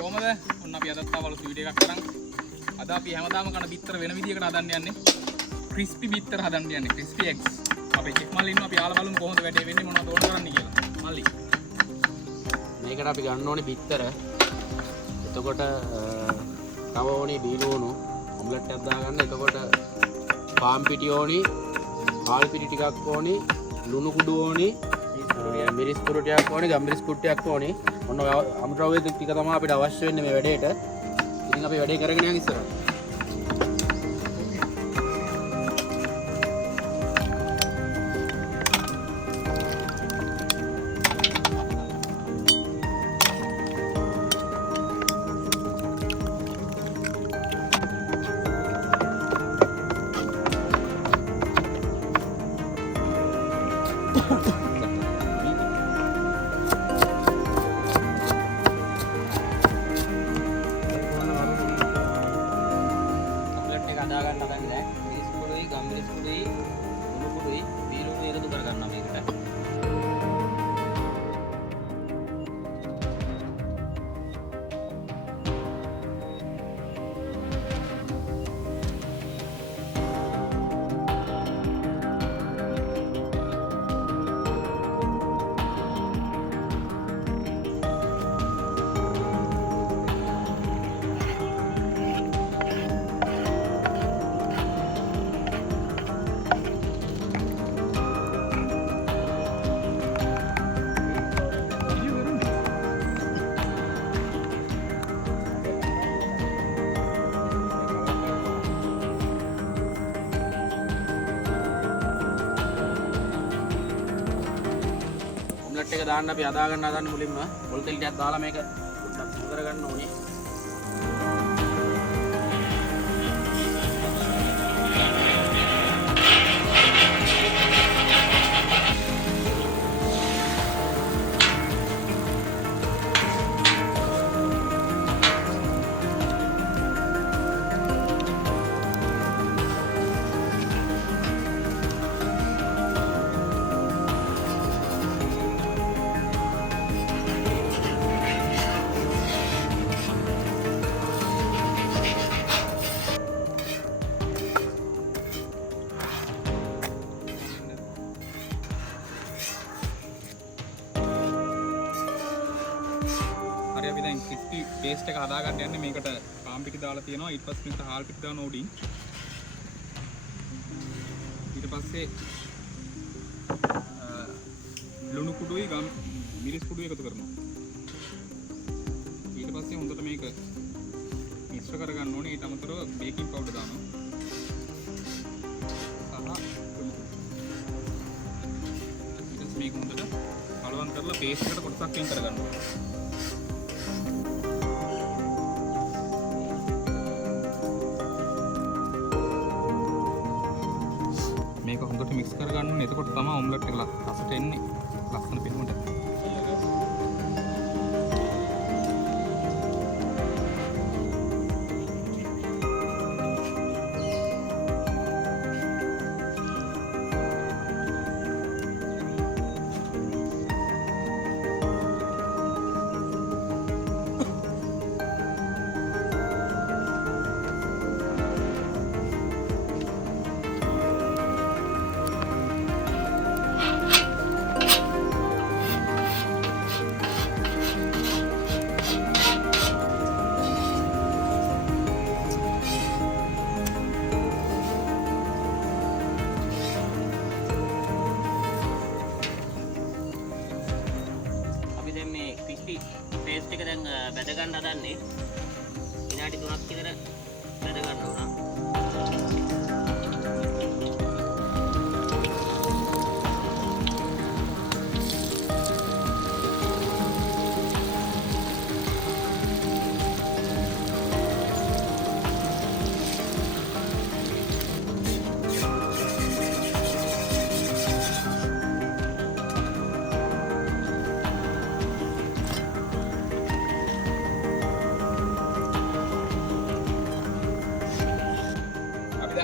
කොහමද? ඔන්න අපි අදත් ආවලු වීඩියෝ එකක් කරන්. අද අපි හැමදාම කන බිත්තර වෙන විදියකට හදන්න යන්නේ. ක්‍රිස්පි බිත්තර හදන්න යන්නේ. ක්‍රිස්පි එග්ස්. අපි චෙක් මල්ලි ඉන්නවා. අපි ආලා බලමු කොහොමද වැඩේ වෙන්නේ මොනවද ඕන කරන්නේ කියලා. මල්ලි. මේකට අපි ගන්න ඕනේ බිත්තර. එතකොට තව ඕනේ දීලෝණු ඔම්ලට් එකක් දාගන්න. එතකොට පාන් පිටි ඕනේ, පාල් පිටි ටිකක් ඕනේ, ලුණු කුඩු ඕනේ, මිරිස් කුඩු ටිකක් ඕනේ, ගම්මිරිස් කුඩු ටිකක් ඕනේ. ඔන්න ඔය අමුද්‍රව්‍ය ටික තමයි අපිට අවශ්‍ය වෙන්නේ මේ වැඩේට. ඉතින් අපි වැඩේ කරගෙන යන් ඉස්සරහට. එක දාන්න අපි අදා ගන්න හදන්න මුලින්ම පොල් තෙල් ටිකක් දාලා මේක පොඩ්ඩක් සුදු කරගන්න ඕනේ. අපි දැන් ක්‍රිස්පි පේස්ට් එක හදා ගන්න යන්නේ. මේකට පාන් පිටි දාලා තියෙනවා. ඊට පස්සේ මේකට හාල් පිටි දානවා උඩින්. ඊට පස්සේ ලුණු කුඩුයි මිරිස් කුඩුයි එකතු කරනවා. ඊට පස්සේ හොඳට මේක මිශ්‍ර කරගන්න ඕනේ. ඊට අමතරව බේකින් පවුඩර් දානවා. ඊට පස්සේ මේක හොඳට කලවම් කරලා පේස්ට් එකට කොටසක් වෙන් කරගන්න ඕනේ. මේක හොඳට මික්ස් කරගන්න ඕනේ. එතකොට තමයි ඔම්ලට් එක රසට එන්නේ. ලස්සන පෙනුමට. පේස්ට් එක දැන් බැද ගන්න හදන්නේ. විනාඩි 3ක් විතර බැද ගන්න ඕන.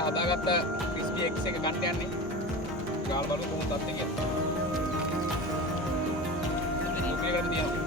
හදාගත්ත ක්‍රිස්පි එග්ස් එක ගන්න යන්නේ. ගාල් බලමු කොහොමද තත්ත්වය කියලා. මොකේකටද තියන්නේ?